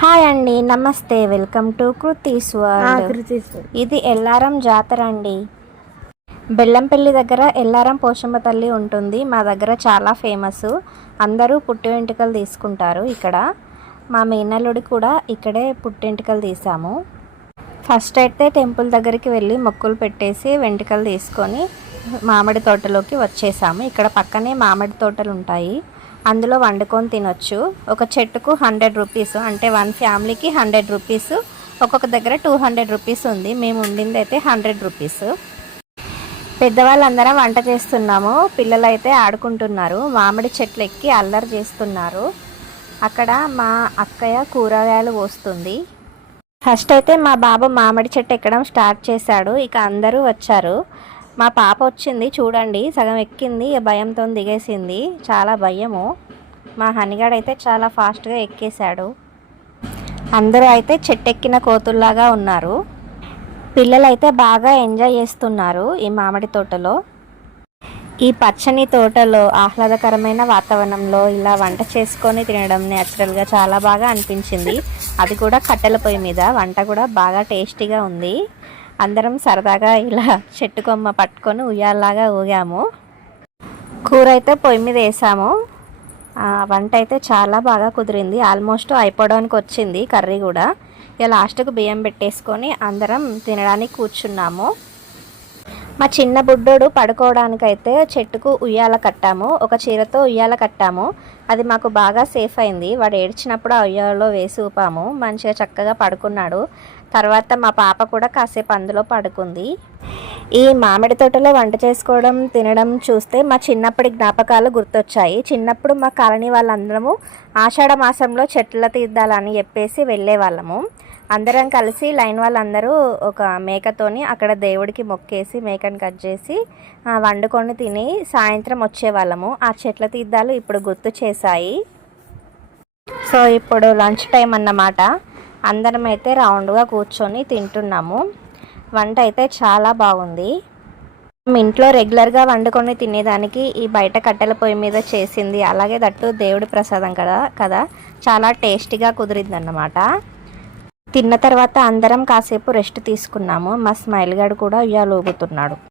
Hi అండి, నమస్తే. Welcome to Kriti's world. ఇది ఎల్లారం జాతర అండి. బెల్లంపల్లి దగ్గర ఎల్లారం పోషమ్మ తల్లి ఉంటుంది. మా దగ్గర చాలా ఫేమస్. అందరూ పుట్టి వెంట్రుకలు తీసుకుంటారు ఇక్కడ. మా మేనల్లుడి కూడా ఇక్కడే పుట్టి వెంట్రుకలు తీసాము. ఫస్ట్ అయితే టెంపుల్ దగ్గరికి వెళ్ళి మొక్కులు పెట్టేసి వెంట్రుకలు తీసుకొని మామిడి తోటలోకి వచ్చేసాము. ఇక్కడ పక్కనే మామిడి తోటలు ఉంటాయి. అందులో వండుకొని తినొచ్చు. ఒక చెట్టుకు 100 రూపీస్, అంటే 1 ఫ్యామిలీకి 100 రూపీస్. ఒక్కొక్క దగ్గర 200 రూపీస్ ఉంది. మేము ఉండింది అయితే 100 రూపీస్. పెద్దవాళ్ళందరం వంట చేస్తున్నాము, పిల్లలు అయితే ఆడుకుంటున్నారు. మామిడి చెట్లు ఎక్కి అల్లరి చేస్తున్నారు. అక్కడ మా అక్కయ్య కూరగాయలు కోస్తుంది. ఫస్ట్ అయితే మా బాబు మామిడి చెట్టు ఎక్కడం స్టార్ట్ చేశాడు. ఇక అందరూ వచ్చారు. మా పాప వచ్చింది, చూడండి, సగం ఎక్కింది, భయంతో దిగేసింది. చాలా భయము. మా హనిగాడు అయితే చాలా ఫాస్ట్గా ఎక్కేశాడు. అందరూ అయితే చెట్టు ఎక్కిన కోతుల్లాగా ఉన్నారు. పిల్లలు అయితే బాగా ఎంజాయ్ చేస్తున్నారు ఈ మామిడి తోటలో. ఈ పచ్చని తోటలో ఆహ్లాదకరమైన వాతావరణంలో ఇలా వంట చేసుకొని తినడం న్యాచురల్గా చాలా బాగా అనిపించింది. అది కూడా కట్టెల పొయ్యి మీద. వంట కూడా బాగా టేస్టీగా ఉంది. అందరం సరదాగా ఇలా చెట్టు కొమ్మ పట్టుకొని ఉయ్యాలాగా ఊగాము. కూర అయితే పొయ్యి మీద వేసాము. వంట అయితే చాలా బాగా కుదిరింది. ఆల్మోస్ట్ అయిపోవడానికి వచ్చింది కర్రీ కూడా. ఇక లాస్ట్కు బియ్యం పెట్టేసుకొని అందరం తినడానికి కూర్చున్నాము. మా చిన్న బుడ్డోడు పడుకోవడానికైతే చెట్టుకు ఉయ్యాల కట్టాము. ఒక చీరతో ఉయ్యాల కట్టాము. అది మాకు బాగా సేఫ్ అయింది. వాడు ఏడ్చినప్పుడు ఆ ఉయ్యాలలో వేసి ఊపాము. మంచిగా చక్కగా పడుకున్నాడు. తర్వాత మా పాప కూడా కాసేపు అందులో పడుకుంది. ఈ మామిడి తోటలో వంట చేసుకోవడం తినడం చూస్తే మా చిన్నప్పటి జ్ఞాపకాలు గుర్తొచ్చాయి. చిన్నప్పుడు మా కాలనీ వాళ్ళందరము ఆషాఢ మాసంలో చెట్ల తీర్థాలని చెప్పేసి వెళ్ళే వాళ్ళము. అందరం కలిసి లైన్ వాళ్ళందరూ ఒక మేకతోని అక్కడ దేవుడికి మొక్కేసి మేకను కట్ చేసి వండుకొని తిని సాయంత్రం వచ్చేవాళ్ళము. ఆ చెట్ల తీర్థాలు ఇప్పుడు గుర్తు చేశాయి. సో ఇప్పుడు లంచ్ టైం అన్నమాట. అందరం అయితే రౌండ్గా కూర్చొని తింటున్నాము. వంట అయితే చాలా బాగుంది. ఇంట్లో రెగ్యులర్గా వండుకొని తినేదానికి ఈ బయట కట్టెల పొయ్యి మీద చేసింది, అలాగే దట్టు దేవుడి ప్రసాదం కదా చాలా టేస్టీగా కుదిరిందన్నమాట. తిన్న తర్వాత అందరం కాసేపు రెస్ట్ తీసుకున్నాము. మా స్మైల్ గాడు కూడా ఉయ్యాల ఊగుతున్నాడు.